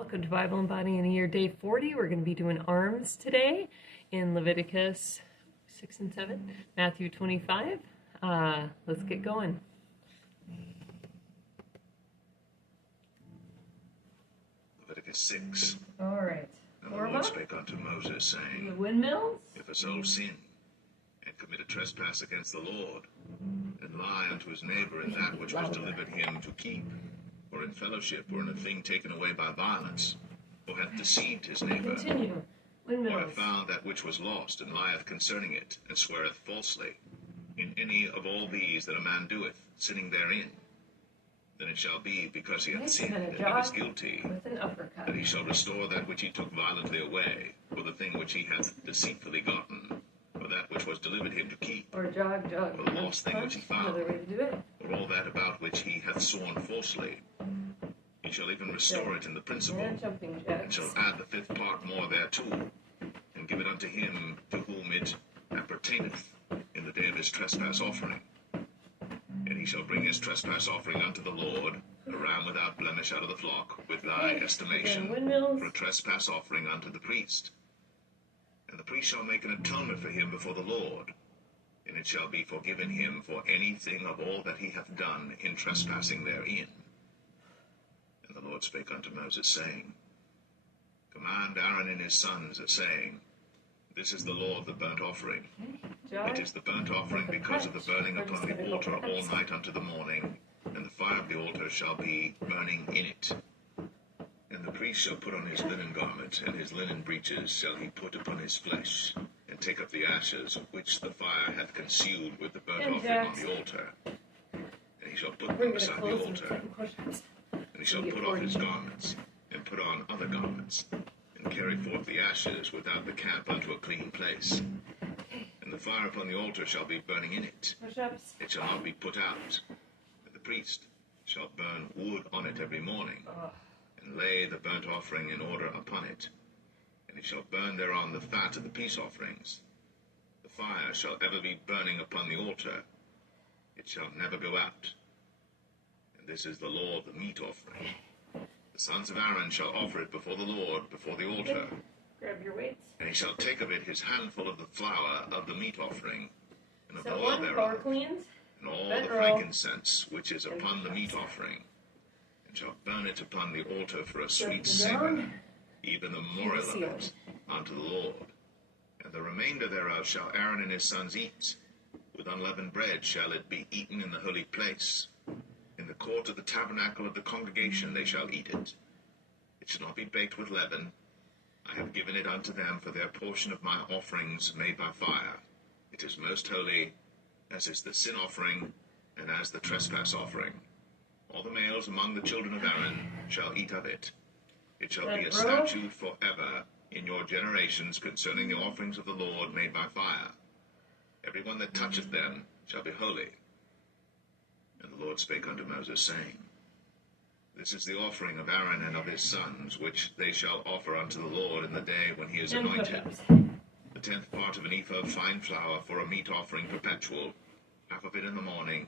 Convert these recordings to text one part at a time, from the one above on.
Welcome to Bible and Body in a Year, Day 40. We're going to be doing arms today in Leviticus 6 and 7, Matthew 25. Let's get going. Leviticus 6. All right. And the Lord spake unto Moses, saying, The windmills? If a soul sin, and commit a trespass against the Lord, and lie unto his neighbor in that which was delivered him to keep, or in fellowship, or in a thing taken away by violence, or hath deceived his neighbor, Continue. or Windmills. hath found that which was lost, and lieth concerning it, and sweareth falsely, in any of all these that a man doeth, sinning therein, then it shall be, because he hath sinned, and he is guilty, With an uppercut. that he shall restore that which he took violently away, for the thing which he hath deceitfully gotten, or that which was delivered him to keep, Or jog. or the lost thing which he found, Another way to do it. or all that about which he hath sworn falsely. He shall even restore it in the principal, And jumping and jacks. shall add the fifth part more thereto, and give it unto him to whom it appertaineth in the day of his trespass offering. And he shall bring his trespass offering unto the Lord, a ram without blemish out of the flock, with thy estimation, Again, windmills. for a trespass offering unto the priest. And the priest shall make an atonement for him before the Lord, and it shall be forgiven him for anything of all that he hath done in trespassing therein. And the Lord spake unto Moses, saying, Command Aaron and his sons, saying, This is the law of the burnt offering. Jog. It is the burnt offering because of the burning upon the altar all night unto the morning, and the fire of the altar shall be burning in it. And the priest shall put on his linen garment, and his linen breeches shall he put upon his flesh, and take up the ashes which the fire hath consumed with the burnt offering on the altar. And he shall put them beside the altar, and he shall put off his garments, and put on other garments, and carry forth the ashes without the camp unto a clean place. And the fire upon the altar shall be burning in it. Push-ups. It shall not be put out. And the priest shall burn wood on it every morning, and lay the burnt offering in order upon it. And he shall burn thereon the fat of the peace offerings. The fire shall ever be burning upon the altar. It shall never go out. And this is the law of the meat offering. The sons of Aaron shall offer it before the Lord, before the altar. Grab your weights. And he shall take of it his handful of the flour of the meat offering, and of the So oil one, power thereof, cleans. and all Bent the row. frankincense which is upon the meat offering, and shall burn it upon the altar for a sweet savour, even the memorial of it unto the Lord. And the remainder thereof shall Aaron and his sons eat. With unleavened bread shall it be eaten in the holy place. In the court of the tabernacle of the congregation they shall eat it. It shall not be baked with leaven. I have given it unto them for their portion of my offerings made by fire. It is most holy, as is the sin offering, and as the trespass offering. All the males among the children of Aaron shall eat of it. It shall be a statute forever in your generations concerning the offerings of the Lord made by fire. Every one that toucheth them shall be holy. And the Lord spake unto Moses, saying, This is the offering of Aaron and of his sons, which they shall offer unto the Lord in the day when he is And anointed. push-ups. The 10th part of an ephah of fine flour for a meat offering perpetual, half of it in the morning,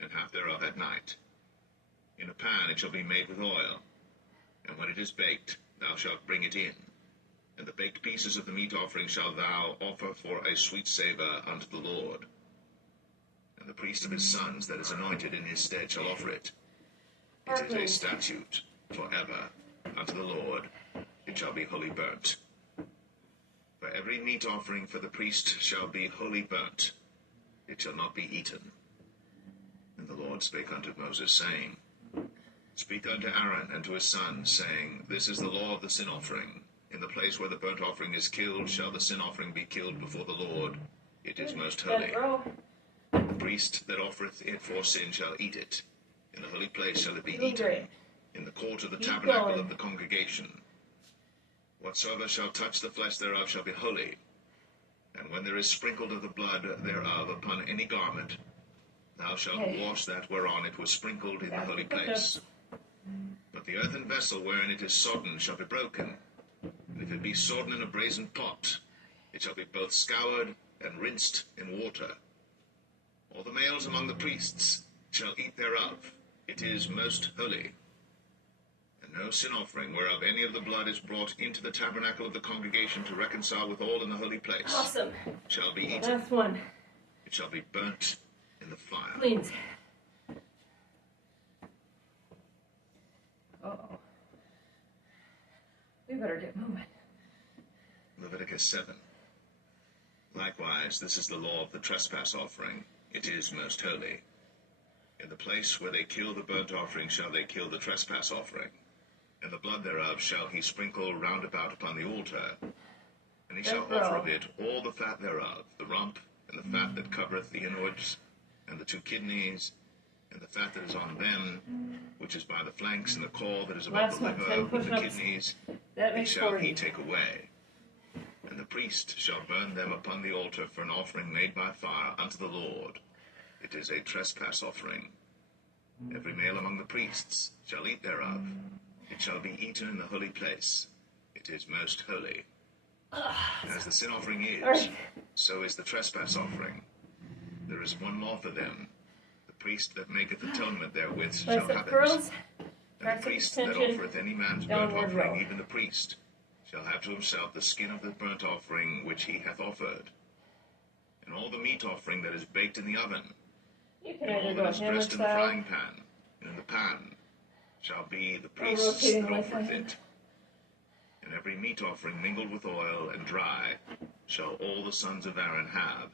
and half thereof at night. In a pan it shall be made with oil, and when it is baked, thou shalt bring it in. And the baked pieces of the meat offering shalt thou offer for a sweet savour unto the Lord. And the priest of his sons that is anointed in his stead shall offer it. It is a statute forever unto the Lord. It shall be wholly burnt. For every meat offering for the priest shall be wholly burnt. It shall not be eaten. And the Lord spake unto Moses, saying, Speak unto Aaron and to his sons, saying, This is the law of the sin offering. In the place where the burnt offering is killed shall the sin offering be killed before the Lord. It is most holy. The priest that offereth it for sin shall eat it. In the holy place shall it be eaten, in the court of the tabernacle of the congregation. Whatsoever shall touch the flesh thereof shall be holy. And when there is sprinkled of the blood thereof upon any garment, thou shalt wash that whereon it was sprinkled in the holy place. But the earthen vessel wherein it is sodden shall be broken. And if it be sodden in a brazen pot, it shall be both scoured and rinsed in water. All the males among the priests shall eat thereof. It is most holy. And No sin offering whereof any of the blood is brought into the tabernacle of the congregation to reconcile with all in the holy place Awesome. shall be eaten. Last one. It shall be burnt in the fire. Cleans. Uh-oh. We better get moving. Leviticus 7. Likewise, this is the law of the trespass offering. It is most holy. In the place where they kill the burnt offering shall they kill the trespass offering, and the blood thereof shall he sprinkle round about upon the altar. And he shall offer of it all the fat thereof, the rump, and the fat that covereth the inwards, and the 2 kidneys, and the fat that is on them, which is by the flanks, and the caul that is above Last the one, liver 10 with the push-ups. kidneys, That these makes shall 40. he take away. And the priest shall burn them upon the altar for an offering made by fire unto the Lord. It is a trespass offering. Every male among the priests shall eat thereof. It shall be eaten in the holy place. It is most holy. As the sin offering is, Right. so is the trespass offering. There is one law for them. The priest that maketh atonement therewith shall Bicep have it. curls. And the priest that Extension. offereth any man's burnt Downward offering, row. even the priest, shall have to himself the skin of the burnt offering which he hath offered, and all the meat offering that is baked in the oven, You can and either all go that is hammer dressed in the style. frying pan, and in the pan, shall be the priest's rotating that like offereth that. it. And every meat offering mingled with oil and dry shall all the sons of Aaron have,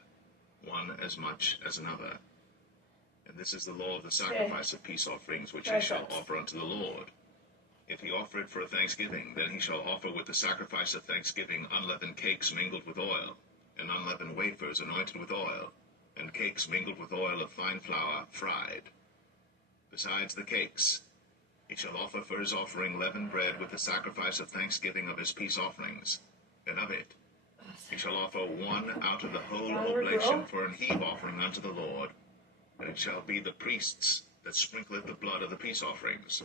one as much as another. And this is the law of the sacrifice of peace offerings which he shall Triceps. offer unto the Lord. If he offer it for a thanksgiving, then he shall offer with the sacrifice of thanksgiving unleavened cakes mingled with oil, and unleavened wafers anointed with oil, and cakes mingled with oil of fine flour fried. Besides the cakes, he shall offer for his offering leavened bread with the sacrifice of thanksgiving of his peace offerings, and of it he shall offer one out of the whole Downward oblation row. for an heave offering unto the Lord, and it shall be the priest's that sprinkleth the blood of the peace offerings.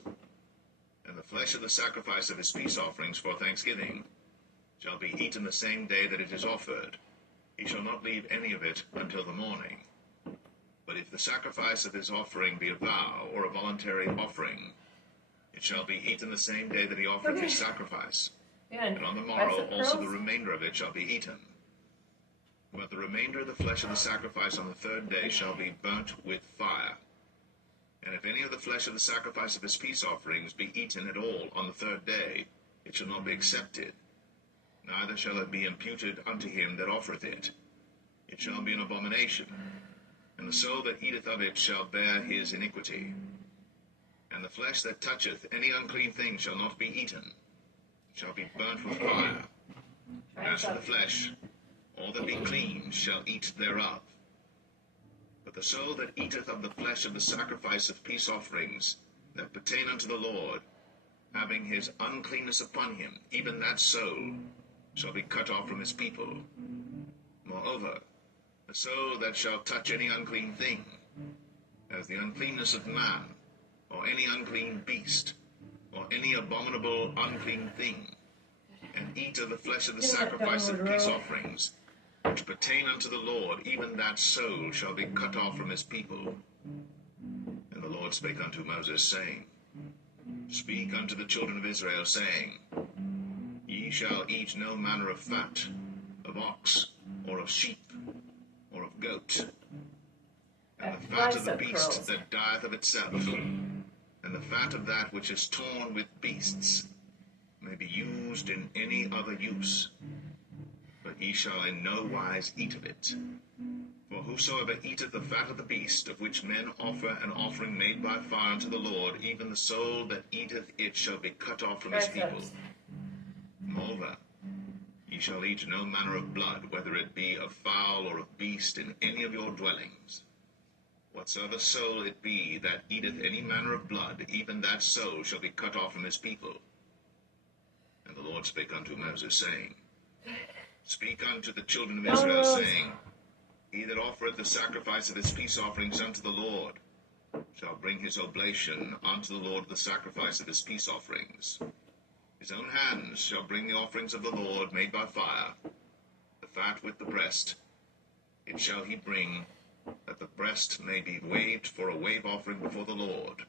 And the flesh of the sacrifice of his peace offerings for thanksgiving shall be eaten the same day that it is offered. He shall not leave any of it until the morning. But if the sacrifice of his offering be a vow or a voluntary offering, it shall be eaten the same day that he offered his sacrifice. And on the morrow bicep also curls. the remainder of it shall be eaten. But the remainder of the flesh of the sacrifice on the 3rd day shall be burnt with fire. And if any of the flesh of the sacrifice of his peace offerings be eaten at all on the 3rd day, it shall not be accepted, neither shall it be imputed unto him that offereth it. It shall be an abomination, and the soul that eateth of it shall bear his iniquity. And the flesh that toucheth any unclean thing shall not be eaten, it shall be burnt with fire. As for the flesh, all that be clean shall eat thereof. But the soul that eateth of the flesh of the sacrifice of peace offerings that pertain unto the Lord, having his uncleanness upon him, even that soul shall be cut off from his people. Moreover, the soul that shall touch any unclean thing, as the uncleanness of man, or any unclean beast, or any abominable unclean thing, and eat of the flesh of the sacrifice of peace offerings, which pertain unto the Lord, even that soul shall be cut off from his people. And the Lord spake unto Moses, saying, Speak unto the children of Israel, saying, Ye shall eat no manner of fat, of ox, or of sheep, or of goat, and the fat of the Bicep beast curls. that dieth of itself, and the fat of that which is torn with beasts, may be used in any other use. But ye shall in no wise eat of it. For whosoever eateth the fat of the beast, of which men offer an offering made by fire unto the Lord, even the soul that eateth it shall be cut off from his people. Triceps. Moreover, ye shall eat no manner of blood, whether it be of fowl or of beast, in any of your dwellings. Whatsoever soul it be that eateth any manner of blood, even that soul shall be cut off from his people. And the Lord spake unto Moses, saying, Speak unto the children of Israel, saying, He that offereth the sacrifice of his peace offerings unto the Lord shall bring his oblation unto the Lord the sacrifice of his peace offerings. His own hands shall bring the offerings of the Lord made by fire, the fat with the breast. It shall he bring, that the breast may be waved for a wave offering before the Lord.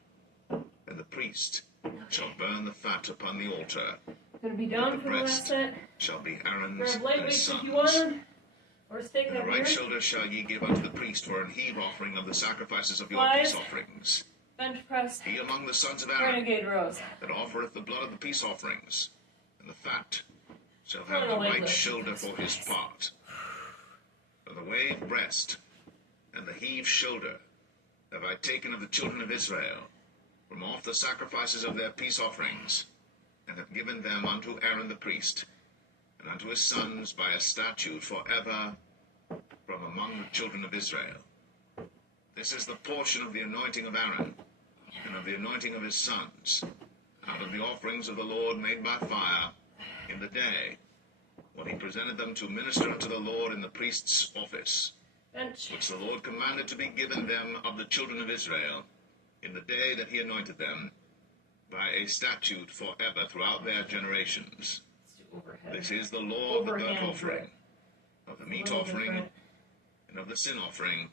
And the priest shall burn the fat upon the altar. Gonna be The down for the last breast set. shall be Aaron's Grab light and his weights if you sons. want. Or stay And the heavier. right shoulder shall ye give unto the priest for an heave offering of the sacrifices of your Flies. peace offerings. Bench press. He among the sons of Aaron Renegade rows. that offereth the blood of the peace offerings, and the fat shall Put on have a the leg right lift. shoulder for his part. For the wave breast and the heave shoulder have I taken of the children of Israel from off the sacrifices of their peace offerings, and have given them unto Aaron the priest, and unto his sons by a statute forever from among the children of Israel. This is the portion of the anointing of Aaron, and of the anointing of his sons, out of the offerings of the Lord made by fire, in the day when he presented them to minister unto the Lord in the priest's office, Bench. which the Lord commanded to be given them of the children of Israel, in the day that he anointed them, by a statute forever throughout their generations. Let's do overhead. This is the law of the burnt Overhand offering, grip. of the A meat little offering, different. and of the sin offering,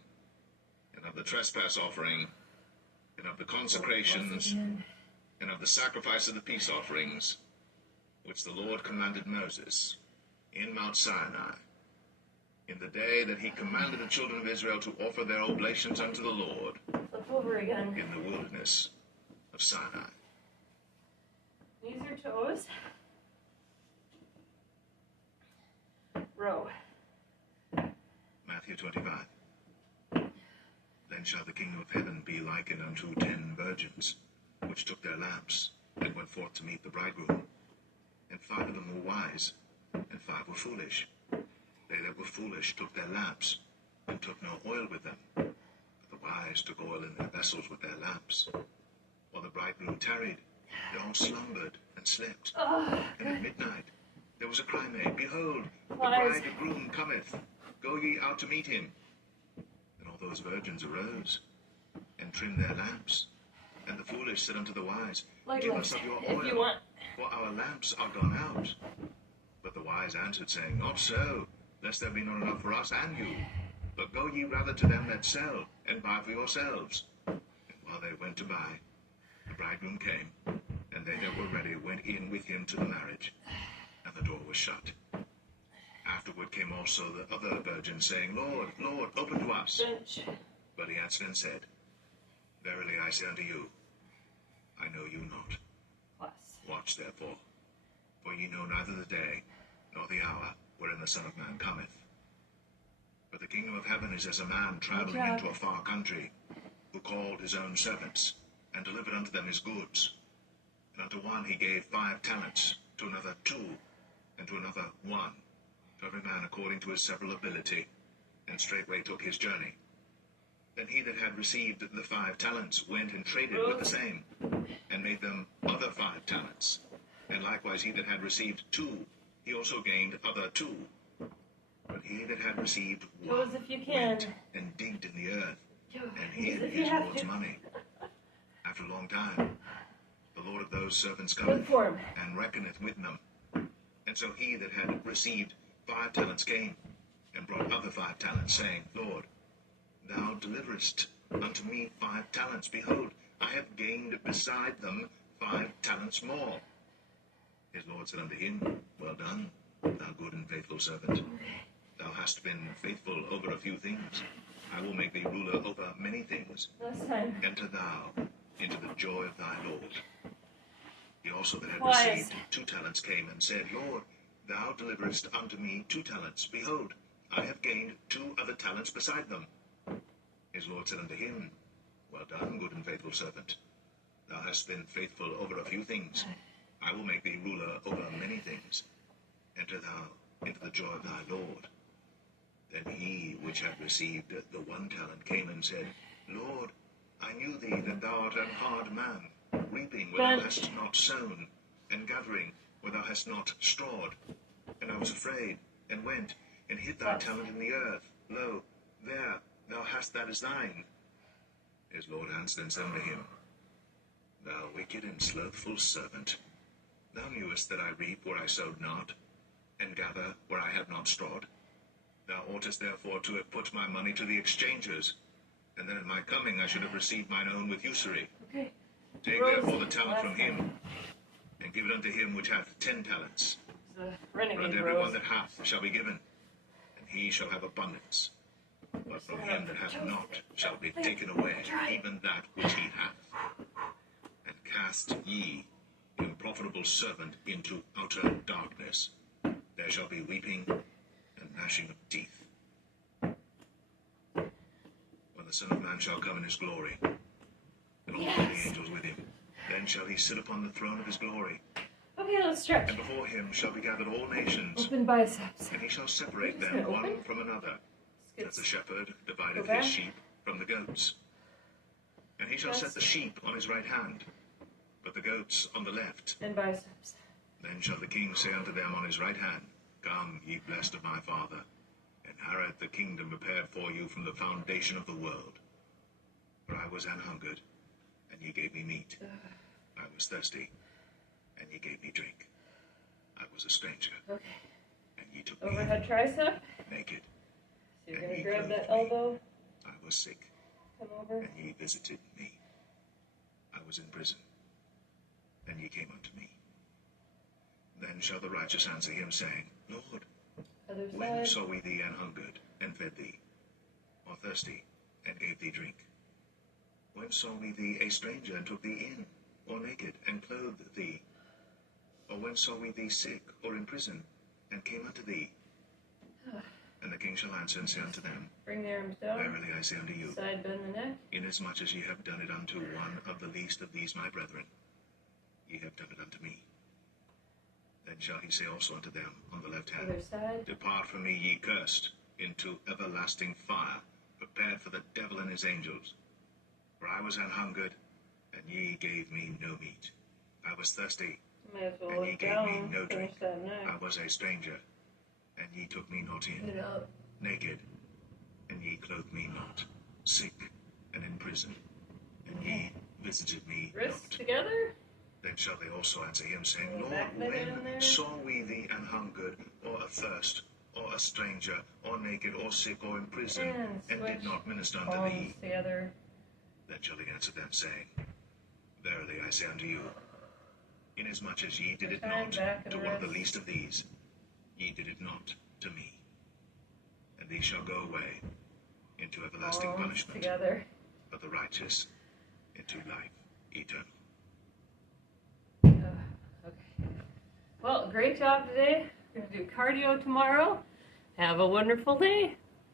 and of the trespass offering, and of the consecrations, Again. and of the sacrifice of the peace offerings, which the Lord commanded Moses in Mount Sinai, in the day that he commanded the children of Israel to offer their oblations unto the Lord Flip over again. in the wilderness of Sinai. Knees or toes. Row. Matthew 25. Then shall the kingdom of heaven be likened unto 10 virgins, which took their lamps, and went forth to meet the bridegroom. And 5 of them were wise, and 5 were foolish. They that were foolish took their lamps, and took no oil with them. But the wise took oil in their vessels with their lamps. While the bridegroom tarried, they all slumbered and slept. And at midnight there was a cry made, Behold, the Lies. bridegroom cometh. Go ye out to meet him. And all those virgins arose, and trimmed their lamps. And the foolish said unto the wise, Leg Give lift, us of your if you oil, want. for our lamps are gone out. But the wise answered, saying, Not so, lest there be not enough for us and you. But go ye rather to them that sell, and buy for yourselves. And while they went to buy, the bridegroom came, and they that were ready went in with him to the marriage, and the door was shut. Afterward came also the other virgins, saying, Lord, Lord, open to us. Bench. But he answered and said, Verily I say unto you, I know you not. Plus. Watch therefore, for ye know neither the day nor the hour wherein the Son of Man cometh. But the kingdom of heaven is as a man traveling job. into a far country, who called his own servants, and delivered unto them his goods. And unto one he gave 5 talents, to another 2, and to another 1, to every man according to his several ability, and straightway took his journey. Then he that had received the 5 talents went and traded with the same, and made them other 5 talents. And likewise he that had received 2, he also gained other 2. But he that had received 1 Toes if you can. went and digged in the earth, and hid if you his have Lord's to. money. After a long time, the Lord of those servants Good cometh, form. and reckoneth with them. And so he that had received 5 talents came, and brought other 5 talents, saying, Lord, thou deliverest unto me 5 talents. Behold, I have gained beside them 5 talents more. His Lord said unto him, Well done, thou good and faithful servant. Thou hast been faithful over a few things. I will make thee ruler over many things. Last time. Enter thou into the joy of thy Lord. He also that had Wise. received 2 talents came and said, Lord, thou deliverest unto me 2 talents. Behold, I have gained 2 other talents beside them. His Lord said unto him, Well done, good and faithful servant. Thou hast been faithful over a few things. I will make thee ruler over many things. Enter thou into the joy of thy Lord. Then he which had received the 1 talent came and said, Lord, I knew thee that thou art an hard man, reaping where thou Bench. hast not sown, and gathering where thou hast not strawed. And I was afraid, and went, and hid thy Plus. talent in the earth. Lo, there thou hast that is thine. His Lord answered and said unto him, Thou wicked and slothful servant, thou knewest that I reap where I sowed not, and gather where I have not strawed. Thou oughtest therefore to have put my money to the exchangers, and then at my coming I should have received mine own with usury. Okay. Take Rose therefore the talent last from him, and give it unto him which hath 10 talents. The For renegade unto every one Rose. that hath shall be given, and he shall have abundance. But from him that hath not shall be taken away even that which he hath. And cast ye the unprofitable servant into outer darkness. There shall be weeping and gnashing of teeth. When the Son of Man shall come in his glory, and all the angels with him, then shall he sit upon the throne of his glory. Okay, let's stretch. And before him shall be gathered all nations, Open biceps. and he shall separate Just them gonna one open? from another, as the shepherd Go divideth back. his sheep from the goats. And he shall set the sheep on his right hand, but the goats on the left. And biceps. Then shall the king say unto them on his right hand, Come, ye blessed of my Father, inherit the kingdom prepared for you from the foundation of the world. For I was an hungered, and ye gave me meat. I was thirsty, and ye gave me drink. I was a stranger, Okay. and ye took me Overhead tricep. naked. So you're gonna grab that elbow. I was sick, Come over. and ye visited me. I was in prison, and ye came unto me. Then shall the righteous answer him, saying, Lord, Other when side. saw we thee an hungered, and fed thee, or thirsty, and gave thee drink? When saw we thee a stranger, and took thee in, or naked, and clothed thee? Or when saw we thee sick, or in prison, and came unto thee? And the king shall answer and say unto them, Bring the arms down. Verily I say unto you, Side bend the neck. inasmuch as ye have done it unto one of the least of these my brethren, ye have done it unto me. Then shall he say also unto them on the left hand, Other side. Depart from me, ye cursed, into everlasting fire, prepared for the devil and his angels. For I was an hungered, and ye gave me no meat. I was thirsty, Might as well and ye look gave me down. no Finish drink. that neck. I was a stranger, and ye took me not in. Get it up. Naked, and ye clothed me not. Sick, and in prison, and ye visited me Wrists not. together. Then shall they also answer him, saying, Little Lord, back leg in when there. saw we thee an hungered, or athirst, or a stranger, or naked, or sick, or in prison, And and did switch not minister unto palms thee? together. Then shall he answer them, saying, Verily I say unto you, inasmuch as ye did it Turn not back and to one of the rest. least of these, ye did it not to me. And these shall go away into everlasting Palms punishment, together. but the righteous into life eternal. Okay. Well, great job today. We're going to do cardio tomorrow. Have a wonderful day.